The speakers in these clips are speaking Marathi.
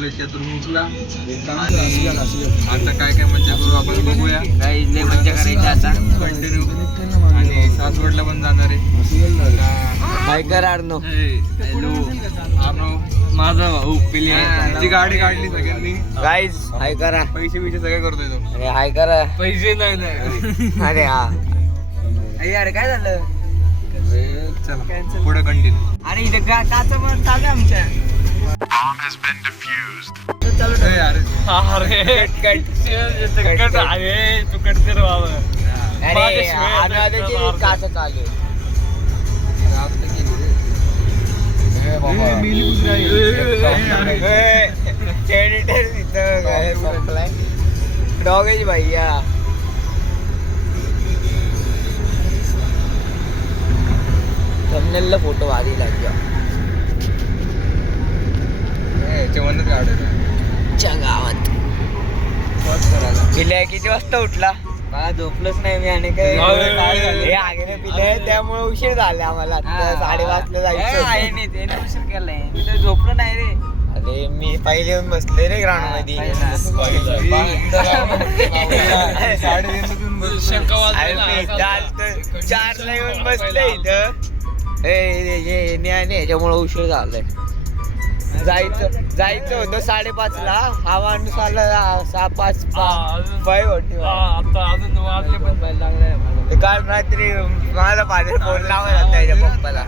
आवरले चतुर्मुखला. आता काय काय मज्जा करू आपण बघूया. काही लय मज्जा करायची आता. कंटिन्यू. आणि सासवडला पण जाणार आहे. काय कर अर्नो. हॅलो आर्नो माझा भाऊ पिली ती गाडी काढली सगळ्यांनी. गाईज हाय करा. पैसे बिसे सगळे करतोय तो. अरे हाय करा. पैसे नाही. अरे हा अरे काय झालं. चला पुढे कंटिन्यू. अरे इथे काच पण चालू आमच्या. अरे तू कट कर बाबा. काच चालू डॉगेज भैया. थंबनेलला फोटो भारी लागला. च्या गावात पिल्या किती वाजता उठला. मला झोपलंच नाही मी. आणि काय हे आगे पिले त्यामुळे उशीर झाला आम्हाला. 5:30 जायचं. उशीर केलाय मी तर झोपलो नाही रे. अरे मी पहिले येऊन बसले रे ग्राउंड मध्ये. 4ला येऊन बसले इथं. याच्यामुळे उशीर झालाय. जायचं होतं 5:30ला. हवा नुसार 5 होती. काल रात्री माझा फादर फोन लावत होता त्याच्या पप्पाला.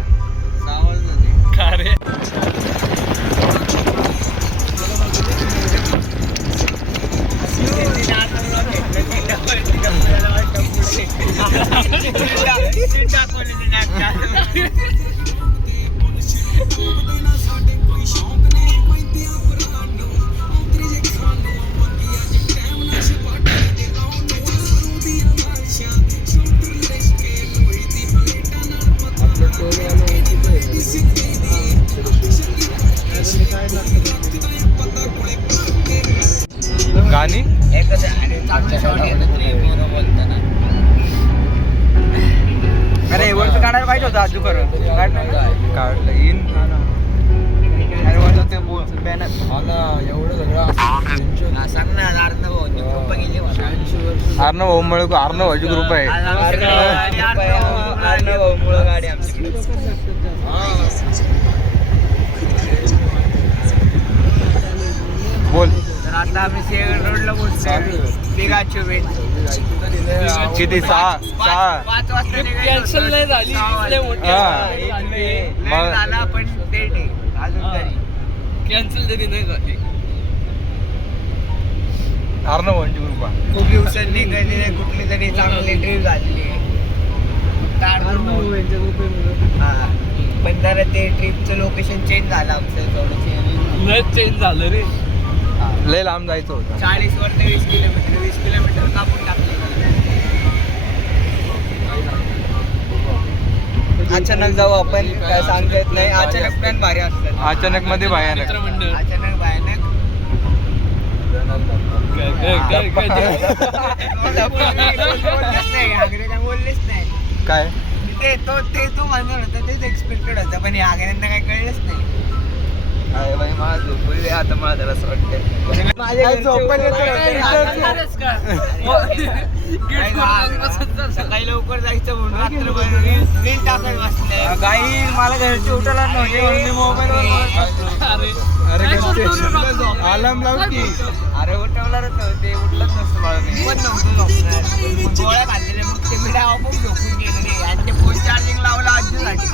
गाणी अरे वरती काढायला पाहिजे होतं आजू खरं. काढलं येईन. सांग ना. अर्णव भाऊ मुळे अर्णव भाऊची ग्रुप आहे. गाडी आमची. बोल. तर आता आम्ही शेगड रोडला पोहोचलो. किती 6 5 वाजता कॅन्सल नाही झाली. झाला पण डेट आहे अजून तरी कॅन्सल तरी नाही झाली. अर्णव भाऊची ग्रुप आहे. खूप दिवसांनी कधी कुठली तरी चांगली ट्रिप झालेली आहे. पण जरा ते ट्रिपचं लोकेशन चेंज झालं आमचं. थोडं चेंज झालं रे. लय लांब जायचं होतं. 40 वर ते 20 किलोमीटर 20 किलोमीटर कापून टाकले. अचानक जाऊ आपण काय सांगता येत नाही. अचानक प्लॅन भारी असतात. अचानक मध्ये भयानक. अचानक भयानक. बोललेच नाही काय ते तो म्हणणार होता. तेच एक्सपेक्टेड होतं पण या आग्र्यांना काही कळलंच नाही. मला झोपली आता. मला जरा असं वाटतं सकाळी लवकर जायचं म्हणून रात्रभर रील टाकायला बसले. काही मला घरचे उठवला नव्हते. मोबाईलवर अलार्म लाव की. अरे उठवणारच नव्हते. उठलंच नसतं मला. मी पण नव्हतं झोपणार. गोळ्या खाल्लेल्या मग ते मी आपोआप झोपून गेले. आणि ते फोन चार्जिंग लावला आजीसाठी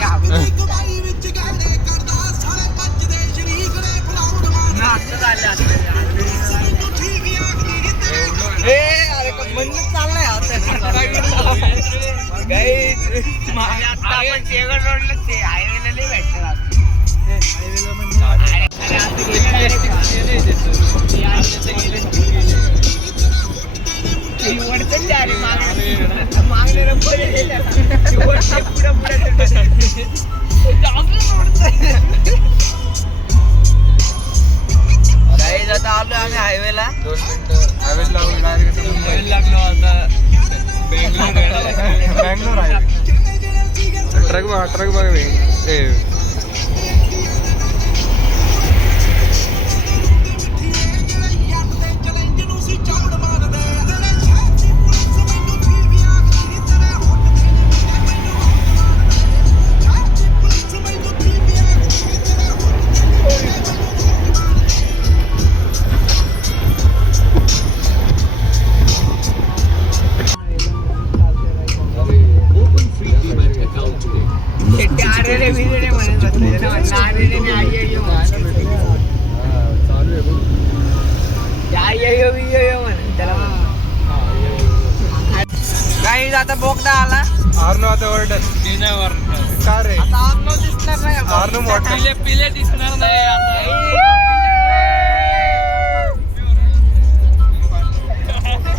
ते चाललाय आपण शेगड रोडला ते हायवेला नाही भेटत. आता आलो आम्ही हायवेला. 2 मिनिटं हायवेला लागलो आता. बँगलोर आहे. ट्रक बघा गाईज आता बोगदा आला. आर्नो आता ओरडत का रे आता आर्नो दिसणार नाही आता. आर्नो मोठा पिले दिसणार नाही आता.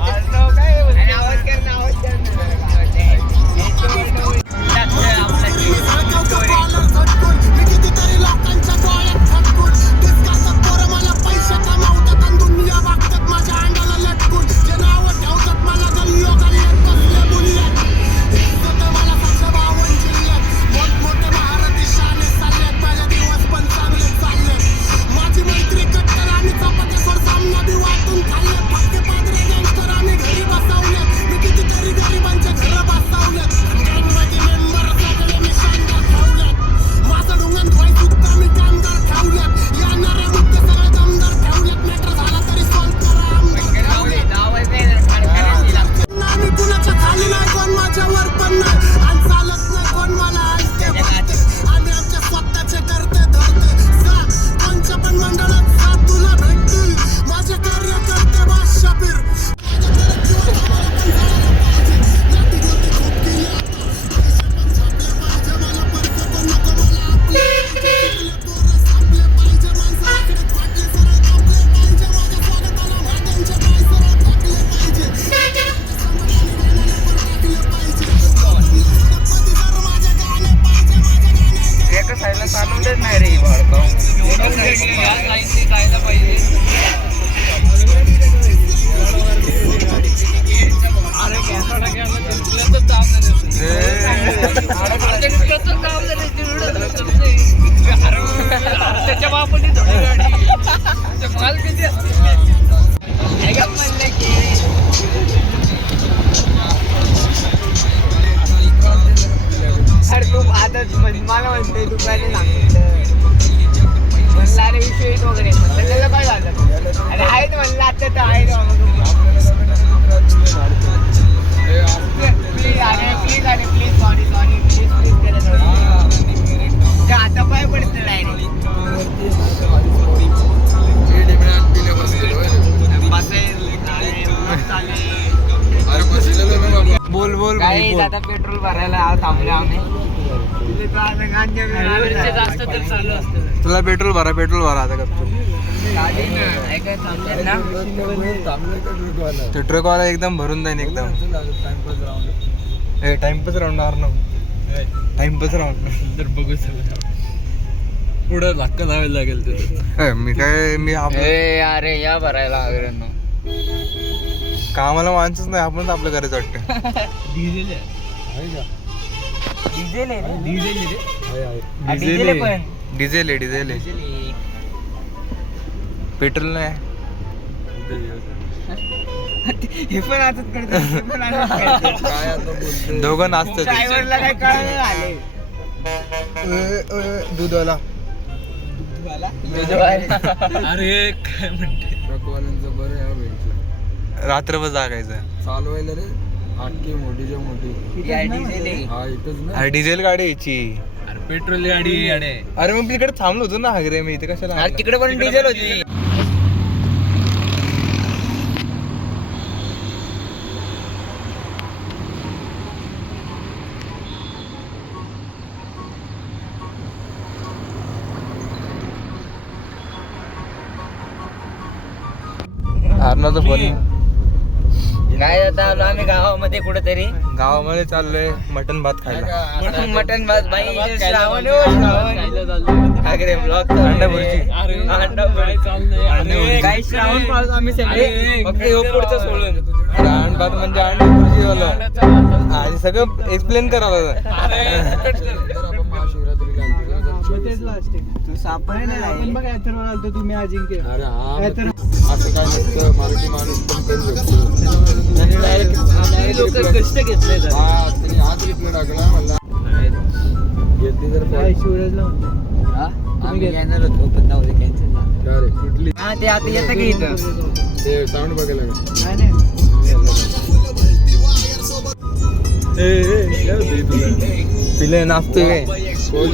आर्नो काय बोलतो? आवाज कर ना, आवाज कर ना. जायला पाहिजे. त्याच्या बापाने थोडी गाडी माल किती असते. अरे तू आता मला म्हणते तू पहिले सांगितलं म्हणलं अरे विषय वगैरे म्हणलं त्याला काय झालं. अरे आहेत म्हणलं आता तर आहे प्लीज अरे प्लीज अरे please sorry sorry please please केलं आता पाय पडतं डायरेक्ट बोल बोल काही आता पेट्रोल भरायला थांबले आम्ही. जास्त तर चालू असतं. तुला पेट्रोल भरा आता करतो. ते ट्रकवाला एकदम भरून जाईन एकदम. टाइमपास राहणार ना टाइमपास राहणार तर बघू पुढं धक्का लावायला लागेल तुझं. मी काय मी अरे या भरायला वगैरे कामाला माणसंच नाही आपणच आपलं करायचं वाटतं. डिझेल डिझेल आहे डिझेल डिझेल आहे डिझेल आहे पेट्रोल नाही. हे पण आजच करते दोघं नाचतात. ड्रायव्हरला काय कळलं झाले. दूधवाला अरे काय म्हणते ट्रकवाल्यांचं बरं आहे रात्रभर जागायचं चालवायला रे आटकी मोठीच्या मोठी हा इथंच ना. अरे डिझेल गाडी यायची. अरे पेट्रोल गाडी अडे. अरे मग तिकडे थांबलो होतो ना हागरे मी इथे कशाला तिकडे पण डिझेल होती. हरणाचं फोन काय आता आलो आम्ही गावामध्ये कुठेतरी. गावामध्ये चाललोय मटन भात खायला. मटन भात भाई श्रावण आगरे ब्लॉग अंडा भुर्जी. काय श्रावण पाळतो आम्ही सगळे फक्त पुढचं सोडून. अंड भात म्हणजे अंडा भुर्जी वाला आणि सगळं एक्सप्लेन करावं. आपण महाशिवरात्रीला तू सापडे नाही तुम्ही अजिंक्य. अरे हा असं काय नसतं. मराठी माणूस पण करू शकतो. लोक कष्ट घेतले. हा त्यांनी हात घेतला टाकला मला घेतली तर आम्ही येणार होतो पण जाऊ दे कॅन्सल झालं. काय रे कुठली हा ते आता येतं की इथं ते साऊंड बघायला पिले नाचतोय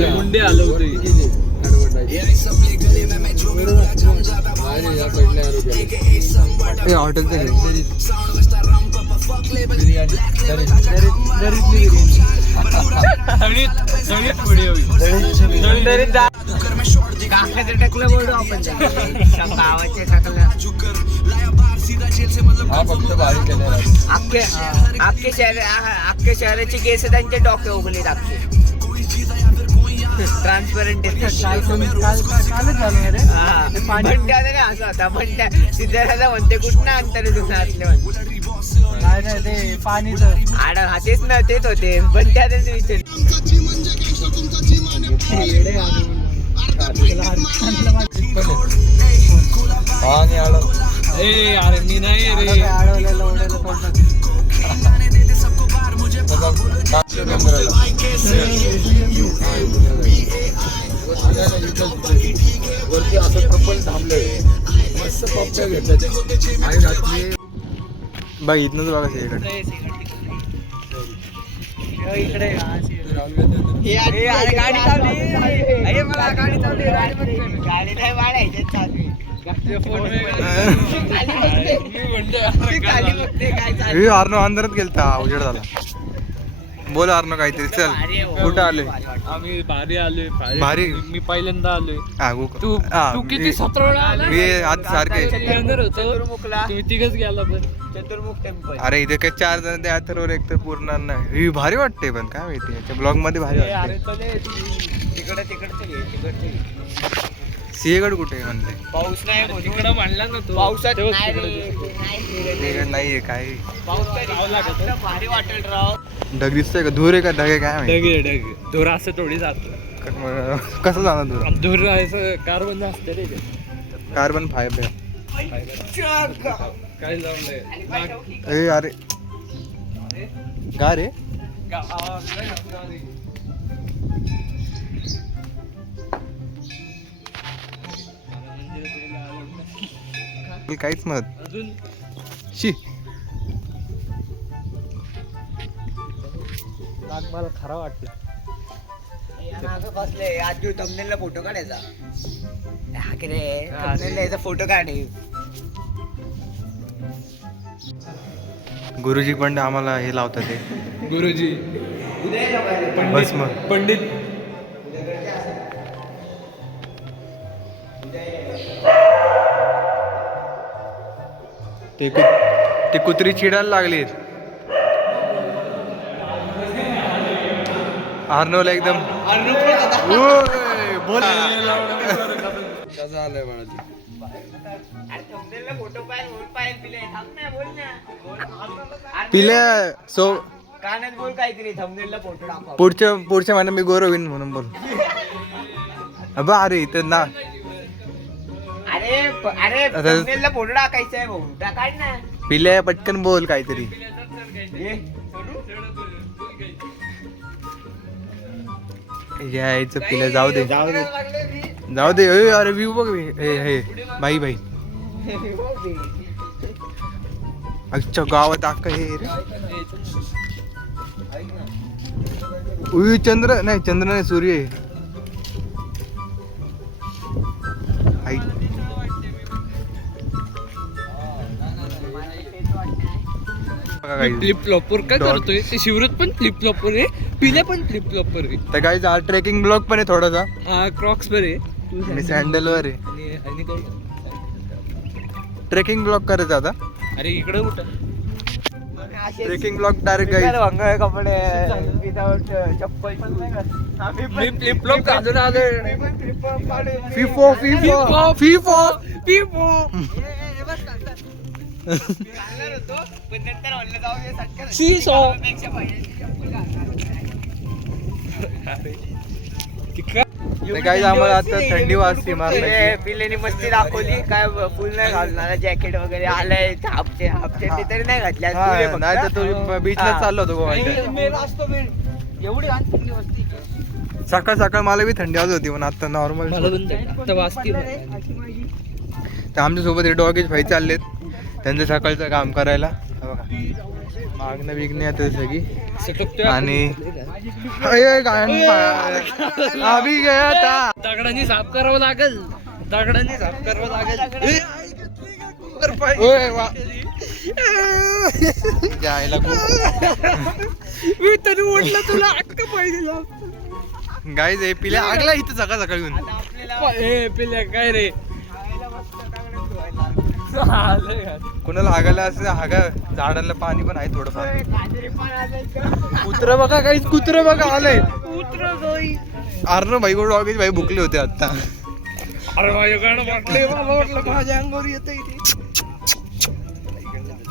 मुंडे आलो होतो. या साईडला हॉटेल तरी काकाचं टकलं बोलू आपण गावाच्या टकलं हा फक्त भारी केलेला अख्ख्या शहराची केस त्यांचे डोके उगले टाकते ट्रान्सपरंट भंट्या नाही असं होता भंट्या सिद्धार्थाला म्हणते कुठं अंतर तुझं असले म्हणते पाणीच आड हा तेच ना तेच होते भंट्या विचार आणि आलं अरे मी नाही रे वरती असं कपल थांबलंय मस्त पप्प्या घेतल्या आणि रात्री बघ इथनच बघा इकडे गाडी नाही वाढायची आर्नो अंधारात गेलता उजेड झाला बोल आर्नो काहीतरी चल कुठं आले आम्ही भारी आलोय भारी? मी पहिल्यांदा आलोय तू तू किती 17 वेळा आला? मी आज सारखे चतुर्मुखला तुम्ही तिघच गेला पण चतुर्मुख टेम्पल अरे इथे काय 4 जण त्या अथर्वर एक तर पूर्ण नाही ही भारी वाटते पण काय माहिती याच्या ब्लॉग मध्ये भारी वाटते तिकडचे सिंहगड कुठे म्हणले पाऊस नाही तिकडं म्हणला ना तू पावसात तेव्हाच नाही तिकडं रे, नाही रे. सिंहगड नाहीये काय पाऊस नाही रे. भारी वाटेल राव ढग दिसतोय का धूर आहे का ढग आहे काय माहिती ढग धुरा असं थोडी जातो कसं जाणार धूर धुर असं कार्बन असते रे ते. कार्बन फायबर काय लावलंय ए अरे का रे काहीच मत अजून शी मला खरा वाटतं बसले आज तू thumbnail फोटो काढायचा हा की रे thumbnail याचा फोटो काढे गुरुजी पण आम्हाला हे लावतात ते गुरुजी बस मग पंडित ते कुत्री चिडायला लागलीत आर्नोला एकदम ओय, बोल कसं आलंय बाळाजी फोटो पाहिजे पिले थांब ना बोल ना पिल्या सो कानात बोल काहीतरी thumbnail ला फोटो टाकू पुढच्या महिन्यात मी गोरवीन म्हणून बोल अबा अरे इथं ना अरे अरे thumbnail ला फोटो टाकायचा आहे भाऊ टाकाय ना पिल्या पटकन बोल काहीतरी यायचं पिल्या जाऊ दे ए, अरे व्ह्यू बघ हे बाई बाई अच्छा गावात अख्खा हे रे उई चंद्र नाही सूर्य आहे आई फ्लिप फ्लॉपर काय करतोय ते शिवरत पण फ्लिप फ्लॉपर आहे पिल्या पण फ्लिप फ्लॉपर आहे तर काही हा ट्रेकिंग ब्लॉग पण आहे थोडासा हा क्रॉक्स वर आहे आणि सँडल वर आहे आणि काय ट्रेकिंग ब्लॉग करायचा आता अरे इकडे कुठं ट्रेकिंग ब्लॉग डायरेक्ट काही भंगाळ कपडे विदाउट चप्पल मी फ्लिप फ्लॉप घालून आलोय फिफो फिफो फिफो पिपो पण नंतर म्हणलं जाऊ दे सटकन सीसो पेक्षा पाहिजे चप्पल काही आम्हाला आता थंडी वाजते मारली पिल्लेनी मस्ती दाखवली काय फुल नाही घालणार जॅकेट वगैरे आलंय हाफचे ते तरी नाही घातल्या नाही तर तू बीचला चाललो होतो गोव्यात एवढी वस्ती सकाळ सकाळ मला बी थंडी वाजत होती पण आता नॉर्मल तर आमच्या सोबत हे डॉगेज भाई चाललेत त्यांचं सकाळचं काम करायला हे बघा मागणं बिगणे आता सगळी आणि दगडांनी साफ करावं लागल जायला मी तरी म्हटलं तुला हक्क पाहिजे गाईज हे पिल्या आगला इथं सकाळ सकाळी येऊन ए पिल्या काय रे कोणाला हागायला असं हागा झाडाला पाणी पण आहे थोडंफार कुत्र बघा काहीच कुत्र बघा आलंय अरे भाई डॉगेज भाई भुकले होते आता अरे माझ्याकडनं वाटले मला वाटलं माझ्या अंगावर येतं इथे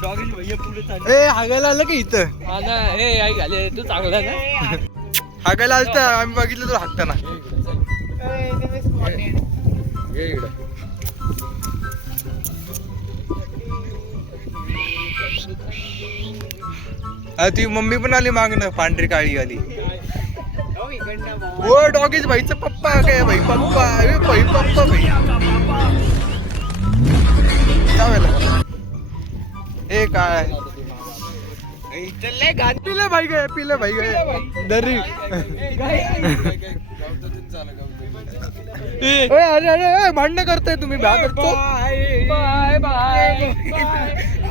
ए हागायला आलं का इथं माझा हे आई घाले तू चांगला ना हागायला आलं तर आम्ही बघितलं तुला हाकताना ती मम्मी पण आली मागणं पांढरी काळी आली ओ डॉगीज भाईचा पप्पा काय भाई पप्पा भाई पप्पा भाई ए काय पिलं भाई गए पिलं भाई गए दरी अरे अरे भांडण करताय तुम्ही भ्या करतो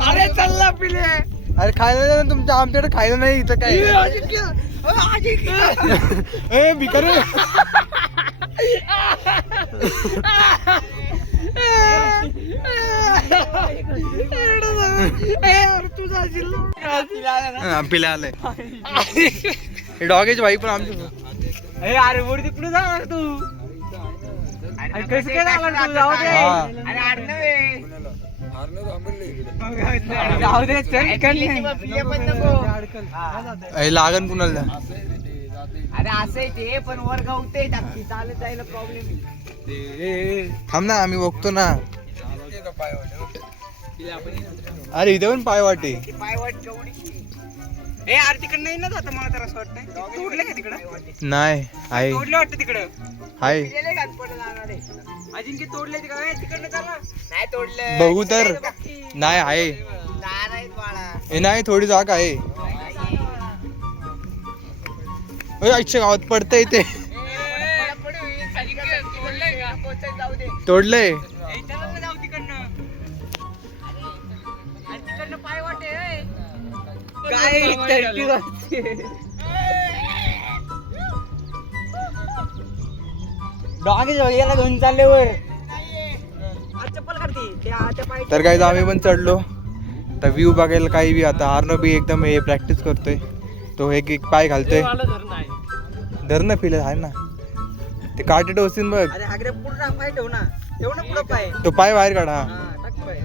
अरे चल्ला पिले अरे खायला नाही तुमच्या आमच्याकडे खायला नाही इथं काय ए भिकारी पिला आलंय डॉगेज भाई पण आमच्या अरे वरती पुढे जाणार तू कसं काय जाणार तू जाऊ दे अरे जाऊ दे लागन कुणाला अरे असं आहे ते पण वर गावते चालत जायला प्रॉब्लेम थांब ना आम्ही बघतो ना अरे इथे पण पाय वाटे पाय वाट केवढी ए अरे तिकडे नाही ना जात मला तर असं वाटतंय तोडले का तिकडं नाही आहे तोडलं वाटतं तिकडं आहे अजिंक्य तोडले तिकडनं झाला नाही तोडलं बघू तर नाही आहे हे नाही थोडी जागा आहे आजच्या गावात पडतं इथे तोडलंय जाऊ तिकडनं पाय वाटे काय डॉगी याला घेऊन चालले वर चप्पल काढते तर काय आम्ही पण चढलो तर व्ह्यू बघायला काही बी आता आर्नो बी एकदम हे प्रॅक्टिस करतोय तो एक एक पाय घालतोय धरणं पिलं आहे ना ते काटे टोचतील बघ अरे हागरे पूर्ण पाय ठेव ना पुढं पाय तो पाय बाहेर काढा टाक पाय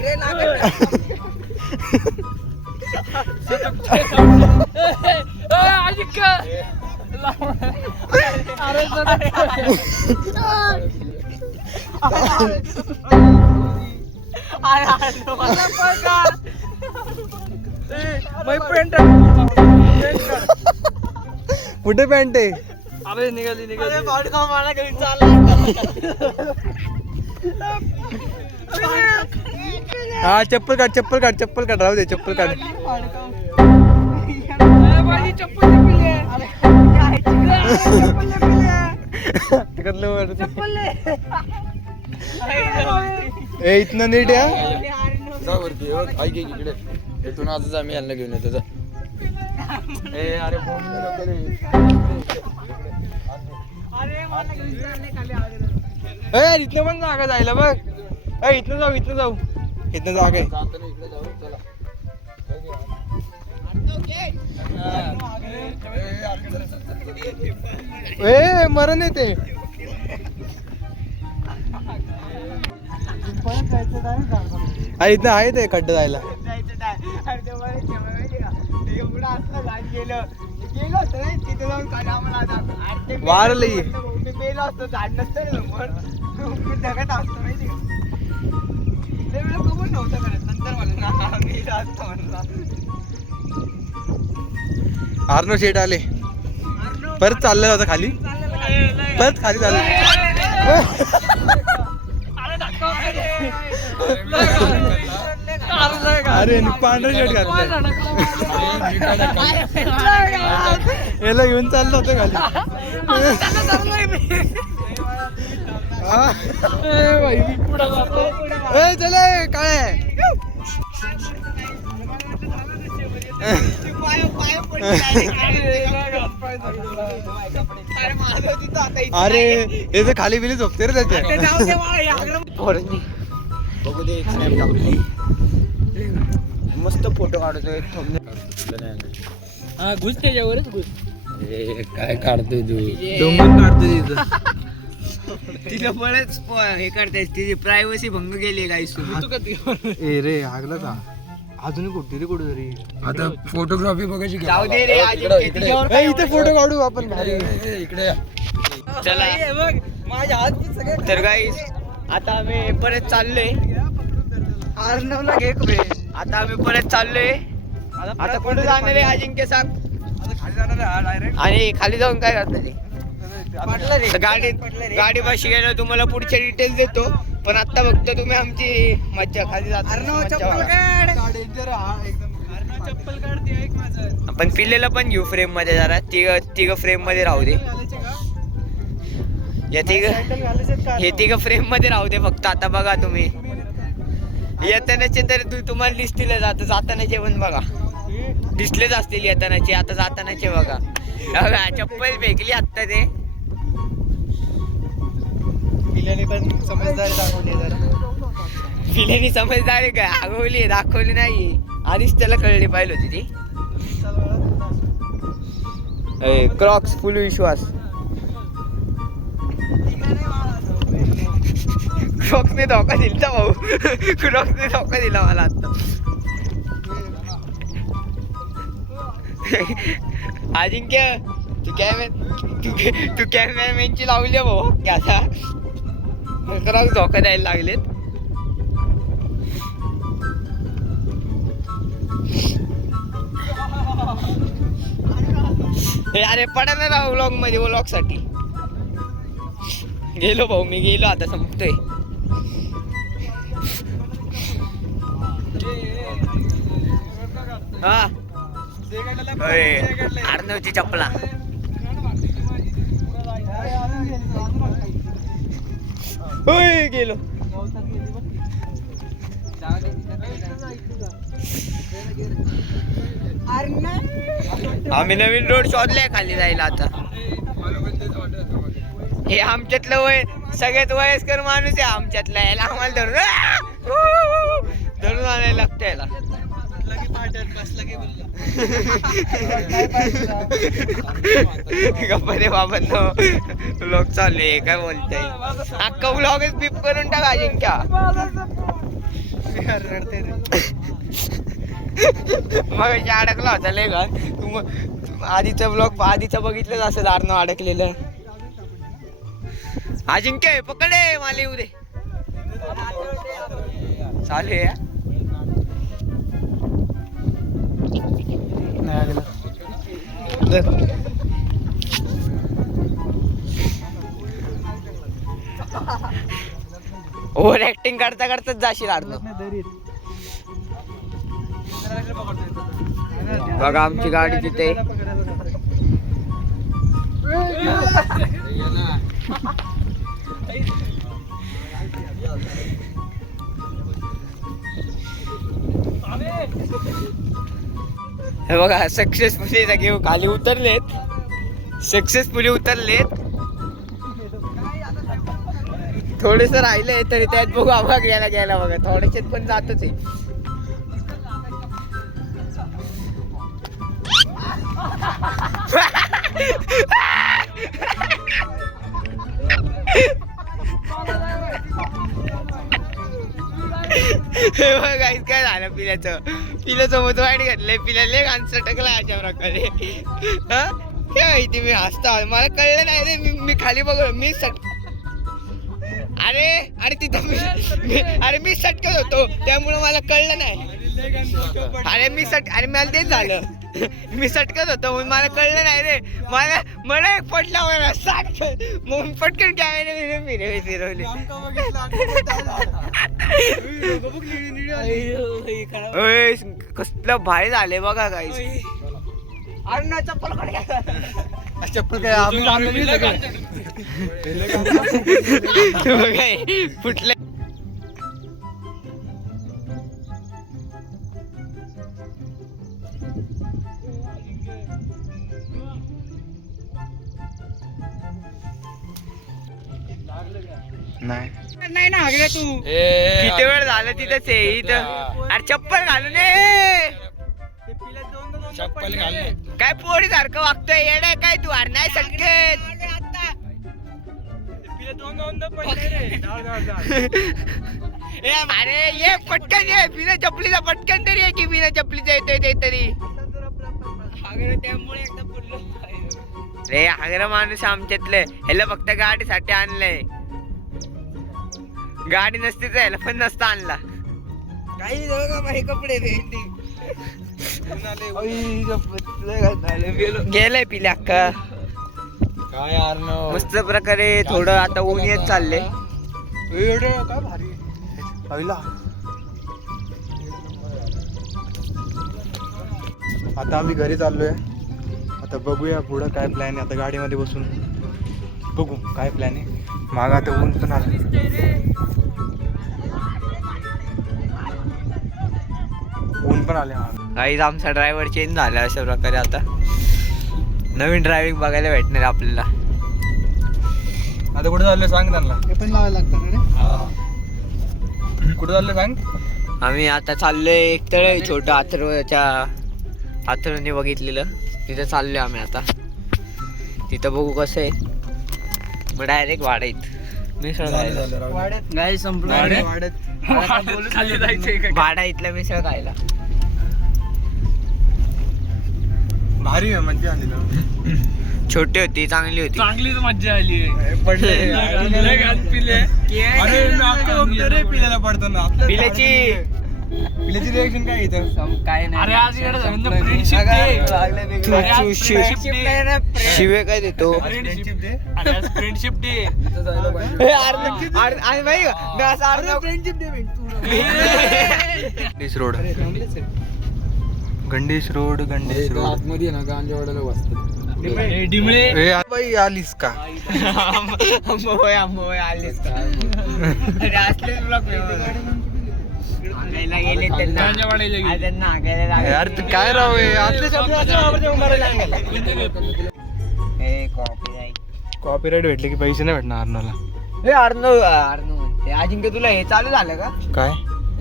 हागरे कुठे पॅन्ट आहे अरे निघाली मला घेऊन चालला हा चप्पल काढ राहू दे चप्पल काढ ए इथनं नीट या जा वरती ऐक इकडे इथून आजच आम्ही यांना घेऊन येतो जा ए अरे फोन नको रे इथनं पण जागा जायला बघ इथनं जाऊ इथनं जाऊ इथनं जागा आहे जाताना इकडे जाऊ चला ए मरण येते अरे इथं आहे ते खड्डा जायला वार लई गेलो असतो झाड नसतं ढगत असतो माहिती नव्हतं करत नंतर म्हणलं मी असतो म्हणला आर्नो शेट आले परत चाललेला होता खाली परत खाली चाललं अरे पांढरा शर्ट घातलाय याला घेऊन चाललं होतं खाली चले काय अरे हे तर खाली बिली झोपते रे त्याच्या बघू दे एक स्नॅप टाकली मस्त फोटो काढतोय हा घुस त्याच्यावरच घुस काय काढतोय तू डोंगर काढते तिथं तिला बरेच हे करतायस तिची प्रायव्हसी भंग गेली गाईस ए रे हागला का अजून कुठे रे कुठे तरी आता फोटोग्राफी बघायची जाऊ दे रे अजिंक्य, तिच्यावर काय इथे फोटो काढू आपण भारी इकडे या. चला माझ्या हात पण सगळे तर गाईस आता आम्ही परत चाललोय अर्णवला घे आता आम्ही परत चाललोय आता कुठे जाणार आहे अजिंक्य सांग आणि खाली जाऊन काय करतात गाडी पाशी गेलो तुम्हाला पुढचे डिटेल्स देतो पण आता फक्त तुम्ही आमची मज्जा खाली आपण पिल्लेला पण घेऊ फ्रेम मध्ये जरा तिघ फ्रेम मध्ये राहू दे या हे तिघ फ्रेम मध्ये राहू दे फक्त आता बघा तुम्ही येतानाचे तर तुम्हाला दिसतील जातानाचे पण बघा दिसलेच असतील येतानाचे आता जातानाचे बघा चप्पल फेकली आत्ता ते पिल्याने पण समजदारी दाखवली जरा पिल्याने समजदारी काय आगवली दाखवली नाही आधीच त्याला कळली पाहिजे होती ती क्रॉक्स फुल विश्वास क्रॉक्सने धोका दिला भाऊ क्रॉक्सने धोका दिला मला आता अजिंक्य तू कॅमेरामॅनची लावली भाऊ आता क्रॉक्स धोका द्यायला लागलेत अरे पडा ना राव व्लॉग मध्ये व्लॉग साठी गेलो भाऊ मी गेलो आता संपतोय हा अर्णवची चपला गेलो आम्ही नवीन रोड शोधले खाली जायला आता हे आमच्यातलं वय सगळ्यात वयस्कर माणूस आहे आमच्यातला याला आम्हाला धरून आणायला लागतं याला गप्पा बाबांनो ब्लॉग चालू आहे काय बोलताय अख्खा ब्लॉगच बीप करून टाका अजिंक्या मग अडकला होता लय का तू आधीचा ब्लॉग आधीचा बघितलंच असेल अर्णव अडकलेलं अजिंक्य पकडे मला येऊ दे चालू आहे ओव्हर ऍक्टिंग करता करताच जाशील अर्णव बघा आमची गाडी तिथे हे बघा सक्सेसफुली सगळे खाली उतरलेत सक्सेसफुली उतरलेत थोडेस राहिले तरी त्यात बघू आम्हाला घ्यायला बघा थोडेसेच पण जातच आहे गाईस काय झालं पिल्याचं मत वाईट घातलंय पिल्याला आन्सर टाकला अशा प्रकारे हा काय माहिती मी हसता मला कळलं नाही रे मी खाली बघ मी अरे तिथं मी सटकत होतो त्यामुळे मला कळलं नाही अरे मला तेच झालं मी सटकत होतो म्हणून मला कळलं नाही रे मला एक पटला मला साटकत म्हणून पटकन कॅमेरे फिरवले कसलं भारी झाले बघा काही चप्पल काय आम्ही फुटले. नाही नाही ना हगले तू किती वेळ झालं तिथंच आहे इथं. अरे चप्पल घालून ये. चप्पल घालणे काय पोरी सारखं वागतोय येडे काय तू. अरे नाही संकेत अरे ये पटकन ये. बिना चपलीचा पटकन तरी आहे की बिना चपलीचा येतोय ते तरी. रे हागरा माणूस आमच्यातले. ह्याला फक्त गाडीसाठी आणलंय. गाडी नसती तर ह्याला पण नसता आणला. काही कपडे गेलंय पिल्या अक्का. काय यार मस्त प्रकारे थोडं आता ऊन येत चाललंय. काय भारी पहिला. आता आम्ही घरी चाललोय. आता बघूया पुढं काय प्लॅन आहे. आता गाडीमध्ये बसून बघू काय प्लॅन आहे. मागं आता ऊन पण आलं. ऊन पण आले मागं. काहीच आमचा ड्रायव्हर चेंज झाला अशा प्रकारे. आता नवीन ड्रायव्हिंग बघायला भेटणार आपल्याला. आता कुठं चाललंय सांग त्यांना. हे पण लावायला लागतं. कुठं चाललंय सांग. आम्ही आता चाललोय एक तळ आहे छोटं अथर्वच्या. अथर्वने बघितलेलं तिथं चाललोय आम्ही आता. तिथं बघू कसं आहे. मग डायरेक्ट वाढायत मिसळ खायला. नाही संपलं. वाडा इथला मिसळ खायला भारी आहे. मज्जा आली ना. छोटी होती चांगली होती. चांगलीच मज्जा आली. पिल्याला पडताना पिल्याची पिल्याची रिएक्शन काय इथं. काय अरे आज फ्रेंडशिप शिवे काय देतो. Friendship day. Gandesh road Gandesh road Gandesh road. आतमध्ये ना गांजेवाड्याला वाजतात. डिमळे बाई आलीस का. आलीस का. अरे असलेच ब्लॉग गेले त्यांना हागायला लागले. यार तू काय राव कॉपीराईट भेटले की पैसे नाही भेटणार अर्नवला. हे अर्नव म्हणते. अजिंक्य तुला हे चालू झालं का. काय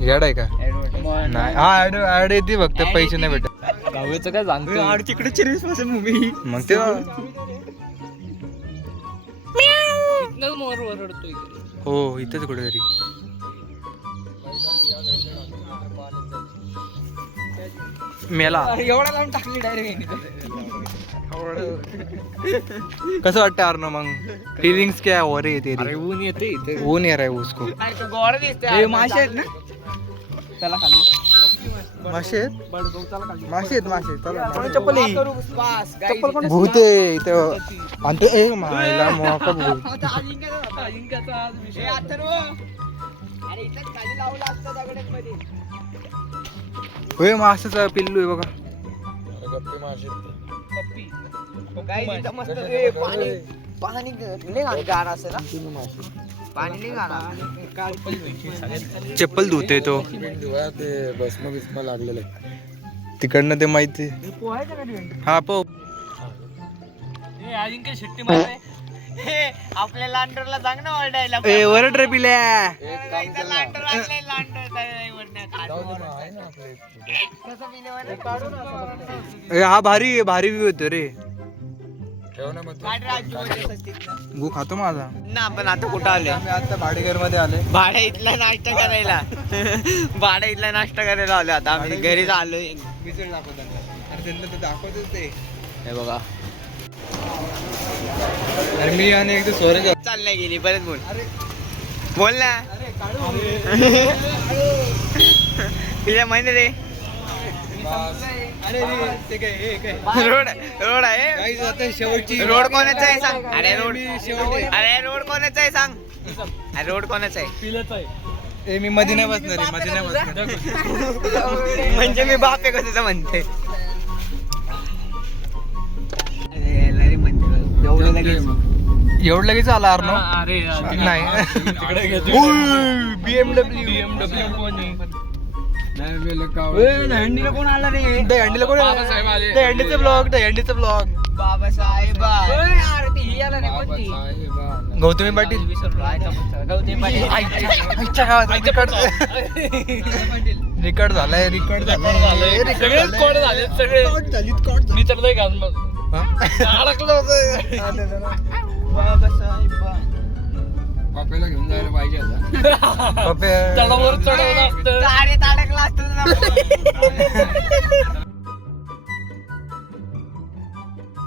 याड आहे का. नाही हा ऍड येते फक्त पैसे नाही भेटत. गावाचं काय सांगतो. तिकडे 40% मूवी. मग ते मोर ओरडतोय. हो इथंच कुठेतरी. मेला एवढा लावून टाकली डायरेक्ट. कसं वाटतं अर्नव मग फीलिंग्स क्या हो रही है अरे तेरी. ऊन येते इथे. वो नहीं रहा है उसको. गोड दिसते. मासे आहेत ना. चला खाली. मासे आहेत मासे आहेत मासे. चला चप्पल भूत आहे इथं. आणि ते एक मायला मोका भूत. होय माशाचा पिल्लू आहे बघा. गप्पे मासे पाणी नाही गार असेल ना. पाणी नाही गार. चप्पल धुते तो ते भस्म बिस्म लागलेलं आहे. तिकडनं ते माहिती. हा पो अजिंक्य शेट्टी मारते. आपल्या लांडरला सांग ना ओरडायला. वरड रे पिल्या. लांडर आणलंय लांडर. हा भारी भारी व्ह्यू होतो रे. ठेव ना मग. गु खातो माझा ना. पण आता कुठं आले. आम्ही आता भाडेघर मध्ये आले. भाड्या इथला नाश्ता करायला. भाड्या इथला नाश्ता करायला आलो. आता आम्ही घरी आलोय. मिसळ दाखवतात. अरे त्यांना तर दाखवतच ते. हे बघा अरे मी आणि एकदा सोरे चालल्या गेली. परत बोल. बोल ना. तिच्या महिने रे. रोड रोड आहे. शेवटची रोड कोणाचा आहे सांग. अरे रोड. अरे रोड कोणाचा आहे सांग. अरे रोड कोणाचा आहे. पिलच आहे. ए मी मध्ये नाही बसणार आहे. मध्ये नाही बसणार. म्हणजे मी बाप आहे कसं म्हणते. अरे म्हणते आलो लगेच. एवढं लगेच आला अर्नो अरे नाही तिकडे घेतो BMW हंडीला कोण आला रे? दहीहंडीला कोण बाबासाहेब आले. दहीहंडीचं ब्लॉग बाबासाहेब अरे ती ही आला रे कोणती? गौतमी पाटील विसरलो. गौतमी पाटील. आईच्या गावात रिकॉर्ड झालाय सगळे कोड झाले सगळे मी तर नाही घाल मग अडकलं होतं बाबासाहेब. पापेला घेऊन जायला पाहिजे आता. चढावर चढवलं असतं ताडे ताडकला असतं ना.